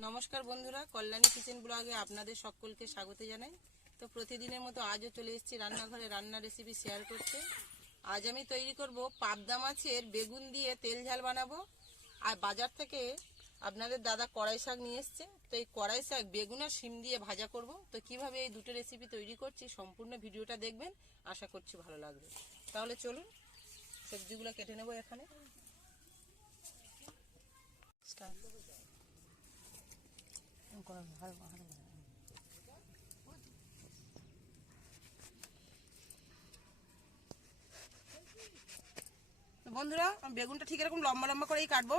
নমস্কার বন্ধুরা, কল্যাণী কিচেন ব্লগে আপনাদের সকলকে স্বাগত জানাই। তো প্রতিদিনের মতো আজও চলে এসেছি রান্নাঘরে, রান্নার রেসিপি শেয়ার করতে। আজ আমি তৈরি করব পাবদা মাছের বেগুন দিয়ে তেল ঝাল বানাবো। আর বাজার থেকে আপনাদের দাদা কড়াই শাক নিয়ে এসছে, তো এই কড়াই শাক, বেগুন আর শিম দিয়ে ভাজা করব। তো কীভাবে এই দুটো রেসিপি তৈরি করছি সম্পূর্ণ ভিডিওটা দেখবেন, আশা করছি ভালো লাগবে। তাহলে চলুন, সবজিগুলো কেটে নেব এখানে। বন্ধুরা বেগুনটা ঠিক এরকম লম্বা লম্বা করেই কাটবো।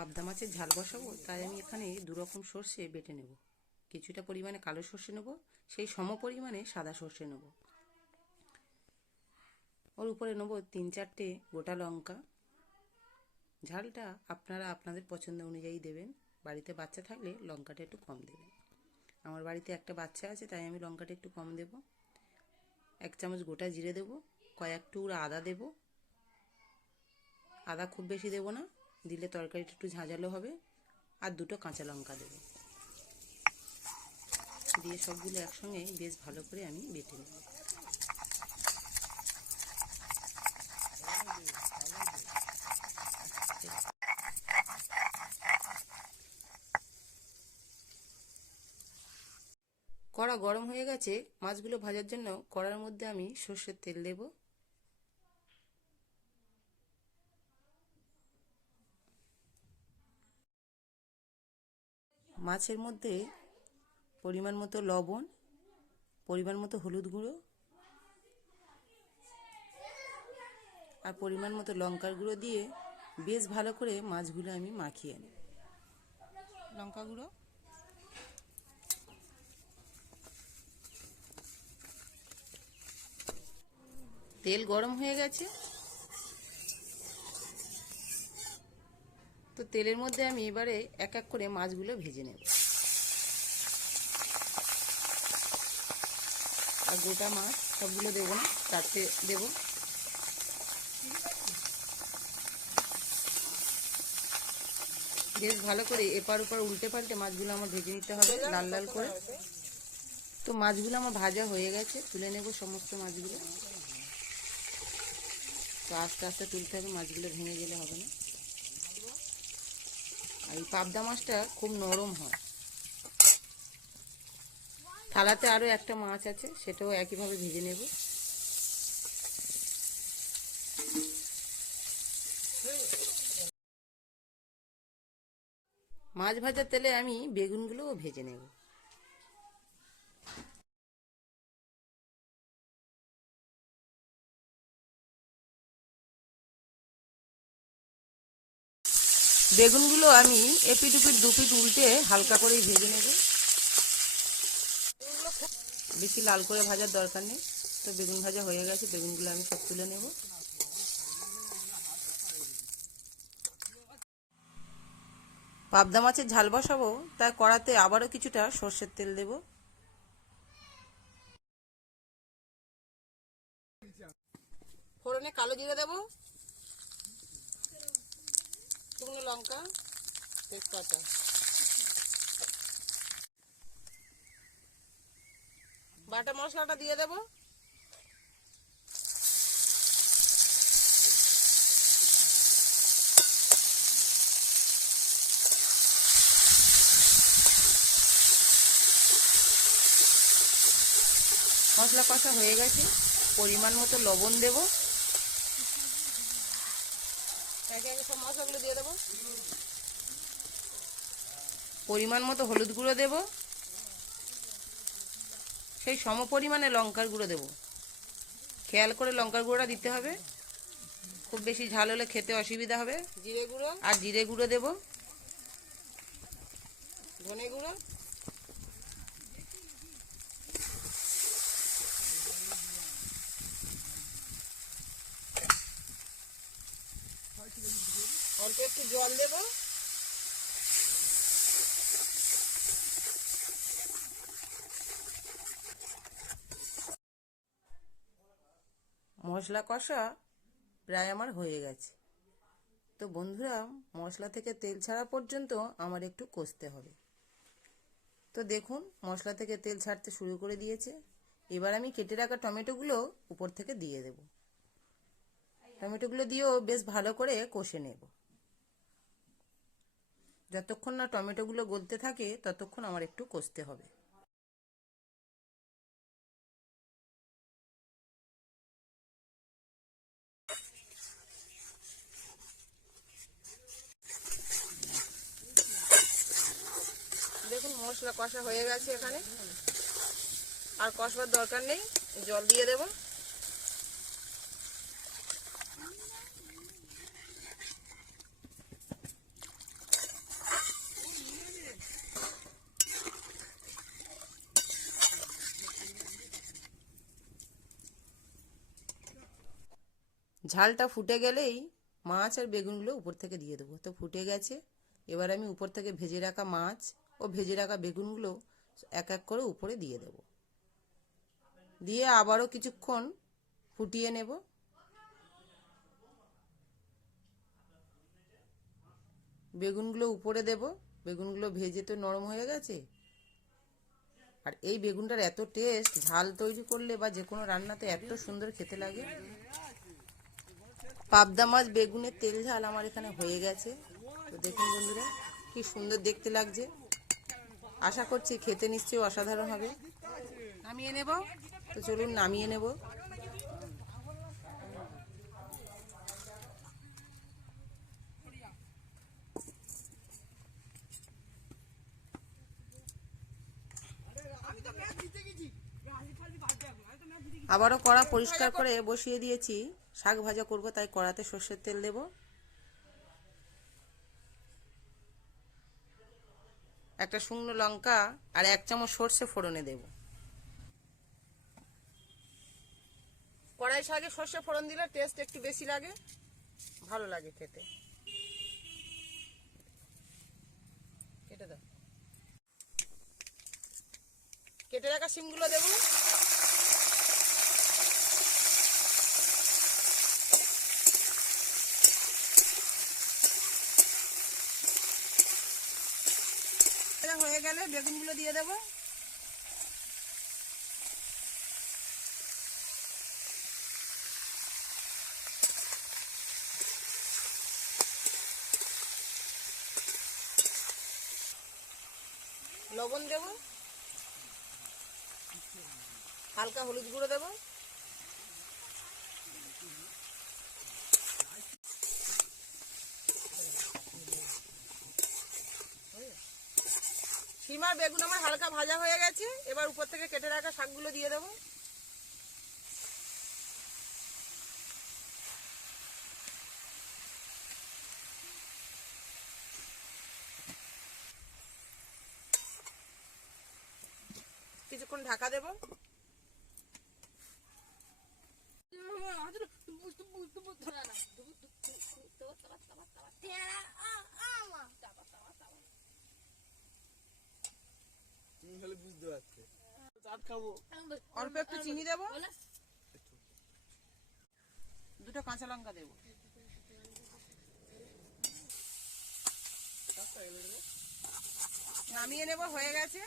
পাবদা মাছের ঝাল বসাবো, তাই আমি এখানে দু রকম সর্ষে বেটে নেব। কিছুটা পরিমাণে কালো সর্ষে নেব, সেই সম পরিমাণে সাদা সর্ষে নেব। ওর উপরে নেব তিন চারটে গোটা লঙ্কা। ঝালটা আপনারা আপনাদের পছন্দ অনুযায়ী দেবেন। বাড়িতে বাচ্চা থাকলে লঙ্কাটা একটু কম দেবেন। আমার বাড়িতে একটা বাচ্চা আছে, তাই আমি লঙ্কাটা একটু কম দেব। এক চামচ গোটা জিরে দেব, কয়েক টুকরো আদা দেব। আদা খুব বেশি দেব না। দিলে তরকারিটা একটু ঝাঁঝালো হবে, আর দুটো কাঁচা লঙ্কা দেবো। দিয়ে সবগুলো একসঙ্গে বেশ ভালো করে আমি বেটে নেব। কড়া গরম হয়ে গেছে, মাছগুলো ভাজার জন্য কড়ার মধ্যে আমি সর্ষের তেল দেবো। মাছের মধ্যে পরিমাণ মতো লবণ, পরিমাণ মতো হলুদ গুঁড়ো আর পরিমাণ মতো লঙ্কার গুঁড়ো দিয়ে বেশ ভালো করে মাছগুলো আমি মাখিয়ে নেব। লঙ্কা গুঁড়ো? তেল গরম হয়ে গেছে। তো তেলের মধ্যে আমি এবারে এক এক করে মাছগুলো ভেজে নেব। আর গোটা মাছ সবগুলো দেবো না চারটে দেবো। বেশ ভালো করে এপার ওপার উল্টে পাল্টে মাছগুলো আমার ভেজে নিতে হবে লাল লাল করে। তো মাছগুলো আমার ভাজা হয়ে গেছে তুলে নেব সমস্ত মাছগুলো। তো আস্তে আস্তে তুলতে হবে মাছগুলো ভেঙে গেলে হবে না। আর এই পাবদা মাছটা খুব নরম হয়। থালাতে আরও একটা মাছ আছে, সেটাও একইভাবে ভেজে নেব। মাছ ভাজার তেলে আমি বেগুনগুলোও ভেজে নেব। বেগুনগুলো আমি এপিট উপিট দুপিট উল্টে হালকা করেই ভেজে নেব। বেশি লাল করে ভাজার দরকার নেই। তো বেগুন ভাজা হয়ে গেছে, বেগুনগুলো আমি সব তুলে নেব। পাবদা মাছের ঝাল বসাবো তাই কড়াতে আবারও কিছুটা সর্ষের তেল দেব। ফোড়নে কালো জিরে দেবো। শুকনো লঙ্কা, তেজপাতা। বাটা মশলাটা দিয়ে দেবো। মশলা কষা হয়ে গেছে। পরিমাণ মতো লবণ দেবো। একে একে সব মশলাগুলো দিয়ে দেবো। পরিমাণ মতো হলুদ গুঁড়ো দেব। সেই সম পরিমাণে লঙ্কার গুঁড়ো দেব। খেয়াল করে লঙ্কার গুঁড়োটা দিতে হবে। খুব বেশি ঝাল হলে খেতে অসুবিধা হবে। জিরে গুঁড়ো। আর জিরে গুঁড়ো দেব। ধনে গুঁড়ো। অল্প একটু জল দেব। মশলা কষা প্রায় আমার হয়ে গেছে। তো বন্ধুরা, মশলা থেকে তেল ছাড়া পর্যন্ত আমার একটু কষতে হবে। তো দেখুন, মশলা থেকে তেল ছাড়তে শুরু করে দিয়েছে। এবার আমি কেটে রাখা টমেটোগুলো উপর থেকে দিয়ে দেব। টমেটোগুলো দিয়েও বেশ ভালো করে কষে নেব। যতক্ষণ না টমেটোগুলো গলতে থাকে, ততক্ষণ আমার একটু কষতে হবে। দেখুন, মশলা কষা হয়ে গেছে এখানে। আর কষবার দরকার নেই, জল দিয়ে দেব। ঝালটা ফুটে গেলেই মাছ আর বেগুনগুলো উপর থেকে দিয়ে দেবো। তো ফুটে গেছে, এবার আমি উপর থেকে ভেজে রাখা মাছ ও ভেজে রাখা বেগুনগুলো এক এক করে উপরে দিয়ে দেব। দিয়ে আবারও কিছুক্ষণ ফুটিয়ে নেব। বেগুনগুলো উপরে দেব, বেগুনগুলো ভেজে তো নরম হয়ে গেছে। আর এই বেগুনটার এত টেস্ট, ঝাল তৈরি করলে বা যে কোনো রান্নাতে এত সুন্দর খেতে লাগে। পাবদা মাছ, বেগুনের তেল ঝাল আমার এখানে হয়ে গেছে। তো দেখুন বন্ধুরা, কি সুন্দর দেখতে লাগছে। আশা করছি খেতে নিশ্চয়ই অসাধারণ হবে। নামিয়ে নেব। তো চলুন নামিয়ে নেব। আবারও কড়া পরিষ্কার করে বসিয়ে দিয়েছি। শাক ভাজা করব, তাই কড়াতে সর্ষের তেল দেব। একটা শুকনো লঙ্কা আর এক চামচ সর্ষে ফোড়নে দেব। কড়াই শাকে সর্ষে ফোড়ন দিলে টেস্ট একটু বেশি লাগে, ভালো লাগে খেতে। কেটে দাও। কেটে রাখা সিমগুলো দেবো। এটা হয়ে গেলে বেগুনগুলো দিয়ে দেবো। লবণ দেব। হালকা হলুদ গুঁড়ো দেব। সীমার বেগুন আমার হালকা ভাজা হয়ে গেছে এবার উপর থেকে কেটে রাখা শাকগুলো দিয়ে দেবো কিছুক্ষণ ঢাকা দেবো বুঝতে পারছে। চাট খাব। অল্প একটু চিনি দেবো? দুটো কাঁচা লঙ্কা দেবো। নামিয়ে নেব হয়ে গেছে।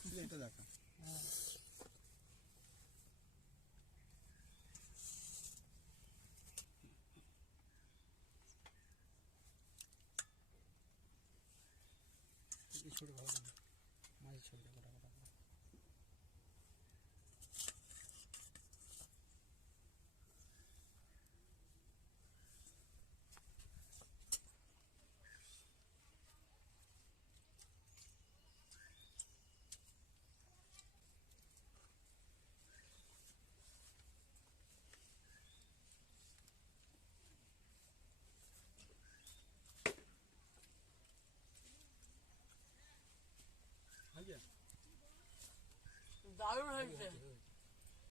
তুই এটা দেখা ছোট ভালো করে মাঝে ছবিটা গোটা গোটা করে। দারুণ হয়েছে।